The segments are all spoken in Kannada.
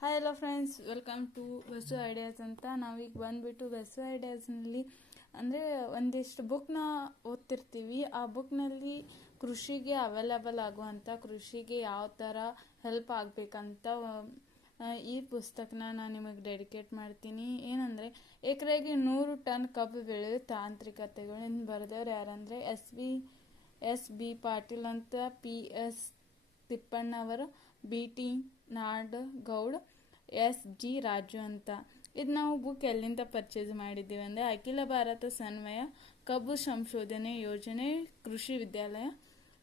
Hi hello friends welcome to best ideas ಅಂತ. ನಾವೀಗ ಬಂದುಬಿಟ್ಟು ಬೆಸ್ಟು ಐಡಿಯಾಸ್ನಲ್ಲಿ ಅಂದರೆ ಒಂದಿಷ್ಟು ಬುಕ್ನ ಓದ್ತಿರ್ತೀವಿ. ಆ ಬುಕ್ನಲ್ಲಿ ಕೃಷಿಗೆ ಅವೈಲೇಬಲ್ ಆಗುವಂಥ ಕೃಷಿಗೆ ಯಾವ ಥರ ಹೆಲ್ಪ್ ಆಗಬೇಕಂತ ಈ ಪುಸ್ತಕನ ನಾನು ನಿಮಗೆ ಡೆಡಿಕೇಟ್ ಮಾಡ್ತೀನಿ. ಏನಂದರೆ, ಎಕರೆಗೆ ನೂರು ಟನ್ ಕಬ್ಬು ಬೆಳೆಯೋ ತಾಂತ್ರಿಕತೆಗಳನ್ನು ಬರೆದವ್ರು ಯಾರಂದರೆ S B S B Patil ಅಂತ, P S Tippannavar, B T Nadgoud S G Raju ಅಂತ. ಇದು ನಾವು ಬುಕ್ ಎಲ್ಲಿಂದ ಪರ್ಚೇಸ್ ಮಾಡಿದ್ದೀವಿ ಅಂದರೆ ಅಖಿಲ ಭಾರತ ಸನ್ವಯ ಕಬ್ಬು ಸಂಶೋಧನೆ ಯೋಜನೆ ಕೃಷಿ ವಿದ್ಯಾಲಯ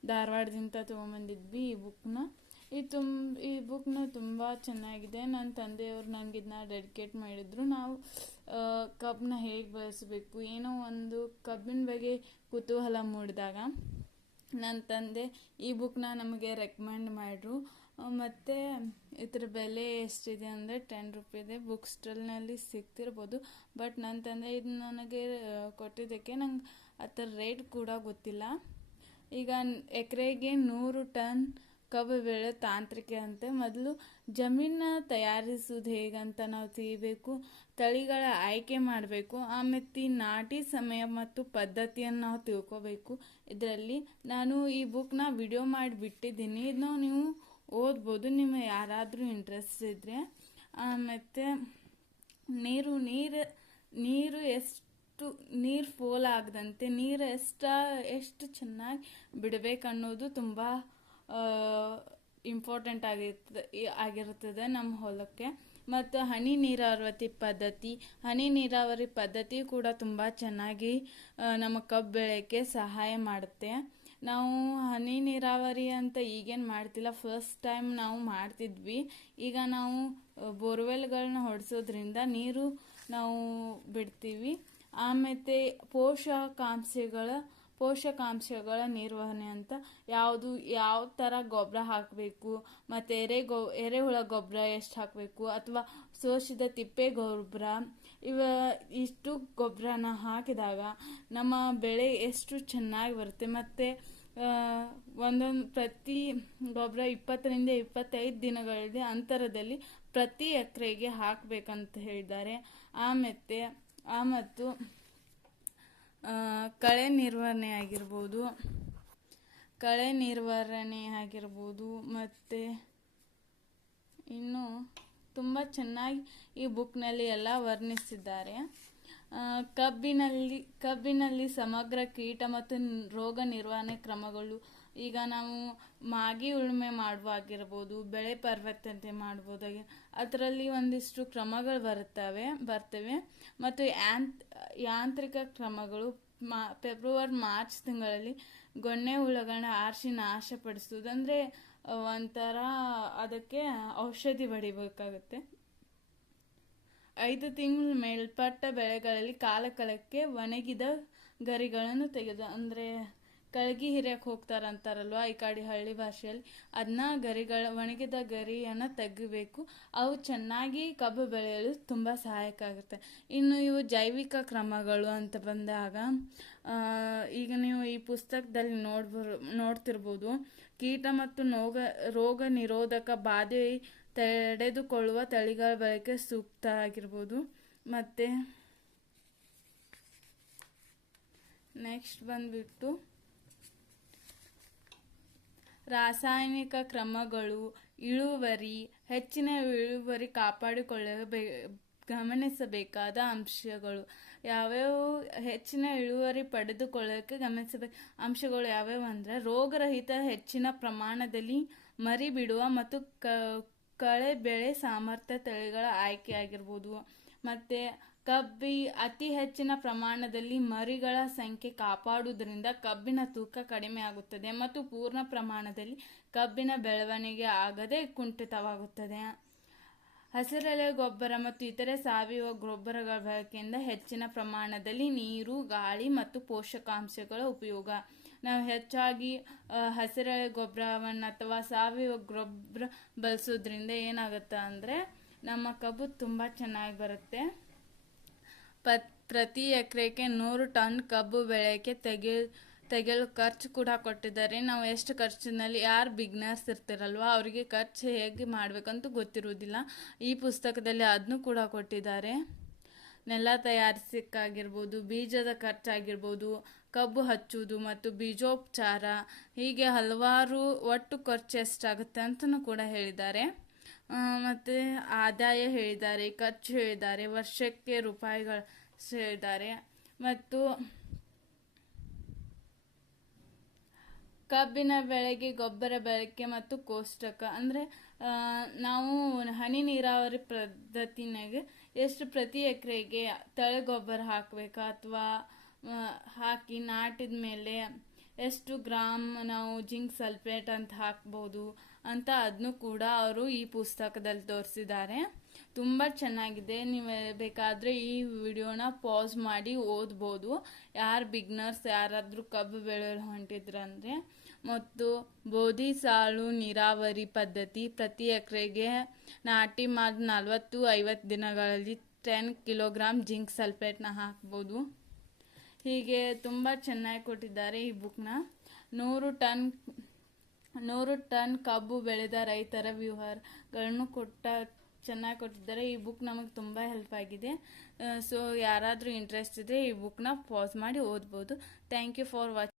ಧಾರವಾಡದಿಂದ ತೊಗೊಂಬಂದಿದ್ವಿ ಈ ಬುಕ್ನ ಈ ತುಮ್, ಈ ಬುಕ್ನ ತುಂಬ ಚೆನ್ನಾಗಿದೆ. ನನ್ನ ತಂದೆಯವರು ನನಗೆ ಇದನ್ನ ಡೆಡಿಕೇಟ್ ಮಾಡಿದ್ರು. ನಾವು ಕಬ್ಬನ್ನ ಹೇಗೆ ಬಳಸಬೇಕು? ಏನೋ ಒಂದು ಕಬ್ಬಿನ ಬಗ್ಗೆ ಕುತೂಹಲ ಮೂಡಿದಾಗ ನನ್ನ ತಂದೆ ಈ ಬುಕ್ನ ನಮಗೆ ರೆಕಮೆಂಡ್ ಮಾಡಿದ್ರು ಮತ್ತು ಇದ್ರ ಬೆಲೆ ಎಷ್ಟಿದೆ ಅಂದರೆ ಟೆನ್ ರುಪಿ ಇದೆ ಬುಕ್ ಸ್ಟಾಲ್ನಲ್ಲಿ ಸಿಗ್ತಿರ್ಬೋದು. ಬಟ್ ನನ್ನ ತಂದೆ ಇದು ನನಗೆ ಕೊಟ್ಟಿದ್ದಕ್ಕೆ ನಂಗೆ ಅದರ ರೇಟ್ ಕೂಡ ಗೊತ್ತಿಲ್ಲ. ಈಗ ಎಕರೆಗೆ ನೂರು ಟನ್ ಕಬ್ಬು ಬೆಳೆ ತಾಂತ್ರಿಕ ಅಂತೆ. ಮೊದಲು ಜಮೀನ ತಯಾರಿಸೋದು ಹೇಗಂತ ನಾವು ತಿಳಿಬೇಕು, ತಳಿಗಳ ಆಯ್ಕೆ ಮಾಡಬೇಕು, ಆಮೇಲೆ ನಾಟಿ ಸಮಯ ಮತ್ತು ಪದ್ಧತಿಯನ್ನು ನಾವು ತಿಳ್ಕೋಬೇಕು. ಇದರಲ್ಲಿ ನಾನು ಈ ಬುಕ್ನ ವಿಡಿಯೋ ಮಾಡಿ ಬಿಟ್ಟಿದ್ದೀನಿ ಇದನ್ನ ನೀವು ಓದ್ಬೋದು ನಿಮಗೆ ಯಾರಾದರೂ ಇಂಟ್ರೆಸ್ಟ್ ಇದ್ದರೆ ಮತ್ತು ನೀರು ನೀರು ನೀರು ಎಷ್ಟು, ನೀರು ಫೋಲ್ ಆಗದಂತೆ, ನೀರು ಎಷ್ಟ, ಎಷ್ಟು ಚೆನ್ನಾಗಿ ಬಿಡಬೇಕನ್ನೋದು ತುಂಬ ಇಂಪಾರ್ಟೆಂಟ್ ಆಗಿರ್ತದೆ ಆಗಿರ್ತದೆ ನಮ್ಮ ಹೊಲಕ್ಕೆ. ಮತ್ತು ಹನಿ ನೀರಾವರಿ ಪದ್ಧತಿ, ಹನಿ ನೀರಾವರಿ ಪದ್ಧತಿ ಕೂಡ ತುಂಬ ಚೆನ್ನಾಗಿ ನಮ್ಮ ಕಬ್ಬು ಬೆಳೆಯೋಕ್ಕೆ ಸಹಾಯ ಮಾಡುತ್ತೆ. ನಾವು ಹನಿ ನೀರಾವರಿ ಅಂತ ಈಗೇನು ಮಾಡ್ತಿಲ್ಲ. ಫಸ್ಟ್ ಟೈಮ್ ನಾವು ಮಾಡ್ತಿದ್ವಿ. ಈಗ ನಾವು ಬೋರ್ವೆಲ್ಗಳನ್ನ ಹೊಡೆಸೋದ್ರಿಂದ ನೀರು ನಾವು ಬಿಡ್ತೀವಿ. ಆಮೇಲೆ ಪೋಷಕಾಂಶಗಳ ಪೋಷಕಾಂಶಗಳ ನಿರ್ವಹಣೆ ಅಂತ ಯಾವುದು, ಯಾವ ಥರ ಗೊಬ್ಬರ ಹಾಕಬೇಕು, ಮತ್ತು ಎರೆ ಗೊ ಎರೆಹುಳ ಗೊಬ್ಬರ ಎಷ್ಟು ಹಾಕಬೇಕು, ಅಥವಾ ಸೋಸಿದ ತಿಪ್ಪೆ ಗೊಬ್ಬರ ಇವ ಇಷ್ಟು ಗೊಬ್ಬರನ ಹಾಕಿದಾಗ ನಮ್ಮ ಬೆಳೆ ಎಷ್ಟು ಚೆನ್ನಾಗಿ ಬರುತ್ತೆ. ಮತ್ತು ಒಂದೊಂದು ಪ್ರತಿ ಗೊಬ್ಬರ ಇಪ್ಪತ್ತರಿಂದ ಇಪ್ಪತ್ತೈದು ದಿನಗಳಲ್ಲಿ ಅಂತರದಲ್ಲಿ ಪ್ರತಿ ಎಕರೆಗೆ ಹಾಕಬೇಕಂತ ಹೇಳಿದ್ದಾರೆ. ಆಮೇತೆ ಆ ಮತ್ತು ಕಳೆ ನಿರ್ವಹಣೆ ಆಗಿರ್ಬೋದು, ಕಳೆ ನಿರ್ವಹಣೆ ಆಗಿರ್ಬೋದು, ಮತ್ತು, ಇನ್ನು ತುಂಬ ಚೆನ್ನಾಗಿ ಈ ಬುಕ್ನಲ್ಲಿ ಎಲ್ಲ ವರ್ಣಿಸಿದ್ದಾರೆ. ಕಬ್ಬಿನಲ್ಲಿ ಕಬ್ಬಿನಲ್ಲಿ ಸಮಗ್ರ ಕೀಟ ಮತ್ತು ರೋಗ ನಿರ್ವಹಣೆ ಕ್ರಮಗಳು, ಈಗ ನಾವು ಮಾಗಿ ಉಳುಮೆ ಮಾಡುವಾಗಿರ್ಬೋದು ಬೆಳೆ ಪರ್ವತಂತೆ ಮಾಡ್ಬೋದಾಗಿ ಅದರಲ್ಲಿ ಒಂದಿಷ್ಟು ಕ್ರಮಗಳು ಬರುತ್ತವೆ, ಬರ್ತವೆ. ಮತ್ತು ಯಾಂತ್, ಯಾಂತ್ರಿಕ ಕ್ರಮಗಳು, ಮಾ ಫೆಬ್ರವರಿ ಮಾರ್ಚ್ ತಿಂಗಳಲ್ಲಿ ಗೊಣ್ಣೆ ಹುಳಗಳನ್ನ ಆರಿಸಿ ನಾಶಪಡಿಸೋದು ಅಂದರೆ ಒಂಥರ ಅದಕ್ಕೆ ಔಷಧಿ ಹೊಡಿಬೇಕಾಗುತ್ತೆ ಐದು ತಿಂಗಳ ಮೇಲ್ಪಟ್ಟ ಬೆಳೆಗಳಲ್ಲಿ ಕಾಲಕಾಲಕ್ಕೆ ಒಣಗಿದ ಗರಿಗಳನ್ನು ತೆಗೆದು, ಅಂದರೆ ಕಳಗಿ ಹಿರಿಯಕ್ಕೆ ಹೋಗ್ತಾರಂತಾರಲ್ವ ಈ ಕಡೆ ಹಳ್ಳಿ ಭಾಷೆಯಲ್ಲಿ? ಅದನ್ನ ಗರಿಗಳ, ಒಣಗಿದ ಗರಿಯನ್ನು ತೆಗಿಬೇಕು. ಅವು ಚೆನ್ನಾಗಿ ಕಬ್ಬು ಬೆಳೆಯಲು ತುಂಬ ಸಹಾಯಕ ಆಗುತ್ತೆ. ಇನ್ನು ಇವು ಜೈವಿಕ ಕ್ರಮಗಳು ಅಂತ ಬಂದಾಗ ಈಗ ನೀವು ಈ ಪುಸ್ತಕದಲ್ಲಿ ನೋಡ್ಬರ್, ನೋಡ್ತಿರ್ಬೋದು. ಕೀಟ ಮತ್ತು ನೋಗ, ರೋಗ ನಿರೋಧಕ ಬಾಧೆ ತಡೆದುಕೊಳ್ಳುವ ತಳಿಗಳ ಬಳಕೆ ಸೂಕ್ತ ಆಗಿರ್ಬೋದು. ಮತ್ತು ನೆಕ್ಸ್ಟ್ ಬಂದ್ಬಿಟ್ಟು ರಾಸಾಯನಿಕ ಕ್ರಮಗಳು, ಇಳುವರಿ, ಹೆಚ್ಚಿನ ಇಳುವರಿ ಕಾಪಾಡಿಕೊಳ್ಳಬೇ, ಗಮನಿಸಬೇಕಾದ ಅಂಶಗಳು. ಯಾವ್ಯಾವ ಹೆಚ್ಚಿನ ಇಳುವರಿ ಪಡೆದುಕೊಳ್ಳೋಕೆ ಗಮನಿಸಬೇಕು ಅಂಶಗಳು ಯಾವ್ಯಾವು ಅಂದರೆ ರೋಗರಹಿತ ಹೆಚ್ಚಿನ ಪ್ರಮಾಣದಲ್ಲಿ ಮರಿ ಬಿಡುವ ಮತ್ತು ಕಳೆ ಬೆಳೆ ಸಾಮರ್ಥ್ಯ ತಳಿಗಳ ಆಯ್ಕೆ ಆಗಿರ್ಬೋದು ಮತ್ತು ಕಬ್ಬಿ ಅತಿ ಹೆಚ್ಚಿನ ಪ್ರಮಾಣದಲ್ಲಿ ಮರಿಗಳ ಸಂಖ್ಯೆ ಕಾಪಾಡುವುದರಿಂದ ಕಬ್ಬಿನ ತೂಕ ಕಡಿಮೆ ಆಗುತ್ತದೆ ಮತ್ತು ಪೂರ್ಣ ಪ್ರಮಾಣದಲ್ಲಿ ಕಬ್ಬಿನ ಬೆಳವಣಿಗೆ ಆಗದೆ ಕುಂಠಿತವಾಗುತ್ತದೆ. ಹಸಿರೆಲೆ ಗೊಬ್ಬರ ಮತ್ತು ಇತರೆ ಸಾವಯವ ಗೊಬ್ಬರಗಳ ಬಳಕೆಯಿಂದ ಹೆಚ್ಚಿನ ಪ್ರಮಾಣದಲ್ಲಿ ನೀರು, ಗಾಳಿ ಮತ್ತು ಪೋಷಕಾಂಶಗಳ ಉಪಯೋಗ. ನಾವು ಹೆಚ್ಚಾಗಿ ಹಸಿರೆಲೆ ಗೊಬ್ಬರವನ್ನು ಅಥವಾ ಸಾವಯವ ಗೊಬ್ಬರ ಬಳಸೋದ್ರಿಂದ ಏನಾಗುತ್ತೆ ಅಂದರೆ ನಮ್ಮ ಕಬ್ಬು ತುಂಬ ಚೆನ್ನಾಗಿ ಬರುತ್ತೆ. ಪ್ರತಿ ಎಕರೆಗೆ ನೂರು ಟನ್ ಕಬ್ಬು ಬೆಳೆಯಕ್ಕೆ ತೆಗೆ, ತೆಗೆಯಲು ಖರ್ಚು ಕೂಡ ಕೊಟ್ಟಿದ್ದಾರೆ. ನಾವು ಎಷ್ಟು ಖರ್ಚಿನಲ್ಲಿ, ಯಾರು ಬಿಗ್ನರ್ಸ್ ಇರ್ತಿರಲ್ವಾ, ಅವರಿಗೆ ಖರ್ಚು ಹೇಗೆ ಮಾಡಬೇಕಂತೂ ಗೊತ್ತಿರುವುದಿಲ್ಲ. ಈ ಪುಸ್ತಕದಲ್ಲಿ ಅದನ್ನು ಕೂಡ ಕೊಟ್ಟಿದ್ದಾರೆ. ನೆಲ ತಯಾರಿಸಕ್ಕಾಗಿರ್ಬೋದು, ಬೀಜದ ಖರ್ಚಾಗಿರ್ಬೋದು, ಕಬ್ಬು ಹಚ್ಚುವುದು ಮತ್ತು ಬೀಜೋಪಚಾರ, ಹೀಗೆ ಹಲವಾರು ಒಟ್ಟು ಖರ್ಚು ಎಷ್ಟಾಗುತ್ತೆ ಅಂತಲೂ ಕೂಡ ಹೇಳಿದ್ದಾರೆ. ಮತ್ತು ಮತ್ತೆ ಆದಾಯ ಹೇಳಿದ್ದಾರೆ, ಖರ್ಚು ಹೇಳಿದ್ದಾರೆ, ವರ್ಷಕ್ಕೆ ರೂಪಾಯಿಗಳ ಹೇಳಿದ್ದಾರೆ ಮತ್ತು ಕಬ್ಬಿನ ಬೆಳೆಗೆ ಗೊಬ್ಬರ ಬಳಕೆ ಮತ್ತು ಕೋಷ್ಟಕ. ಅಂದರೆ ನಾವು ಹನಿ ನೀರಾವರಿ ಪದ್ಧತಿನಾಗ ಎಷ್ಟು ಪ್ರತಿ ಎಕರೆಗೆ ತಳಿಗೊಬ್ಬರ ಹಾಕಬೇಕಾ ಅಥವಾ ಹಾಕಿ ನಾಟಿದ ಮೇಲೆ ಎಷ್ಟು ಗ್ರಾಮ್ ನಾವು ಜಿಂಕ್ ಸಲ್ಫೇಟ್ ಅಂತ ಹಾಕ್ಬೋದು ಅಂತ ಅದನ್ನು ಕೂಡ ಅವರು ಈ ಪುಸ್ತಕದಲ್ಲಿ ತೋರಿಸಿದ್ದಾರೆ. ತುಂಬ ಚೆನ್ನಾಗಿದೆ. ನೀವು ಬೇಕಾದರೆ ಈ ವಿಡಿಯೋನ ಪಾಸ್ ಮಾಡಿ ಓದ್ಬೋದು. ಯಾರು ಬಿಗ್ನರ್ಸ್, ಯಾರಾದರೂ ಕಬ್ಬು ಬೆಳೆಯಲು ಹೊಂಟಿದ್ರಂದರೆ ಮತ್ತು ಗೋಧಿ ಸಾಲು ನೀರಾವರಿ ಪದ್ಧತಿ ಪ್ರತಿ ಎಕರೆಗೆ ನಾಟಿ ಮಾಡಿ ನಲವತ್ತು ಐವತ್ತು ದಿನಗಳಲ್ಲಿ ಟೆನ್ ಕಿಲೋಗ್ರಾಮ್ ಜಿಂಕ್ ಸಲ್ಫೇಟ್ನ ಹಾಕ್ಬೋದು. ಹೀಗೆ ತುಂಬ ಚೆನ್ನಾಗಿ ಕೊಟ್ಟಿದ್ದಾರೆ ಈ ಬುಕ್ನ ನೂರು ಟನ್ ನೂರು ಟನ್ ಕಬ್ಬು ಬೆಳೆದ ರೈತರ ವ್ಯೂಹಾರಗಳನ್ನು ಕೊಟ್ಟ, ಚೆನ್ನಾಗಿ ಕೊಟ್ಟಿದ್ದಾರೆ. ಈ ಬುಕ್ ನಮಗೆ ತುಂಬ ಹೆಲ್ಪ್ ಆಗಿದೆ. ಸೊ ಯಾರಾದರೂ ಇಂಟ್ರೆಸ್ಟ್ ಇದ್ದರೆ ಈ ಬುಕ್ನ ಪಾಸ್ ಮಾಡಿ ಓದ್ಬೋದು. Thank you for watching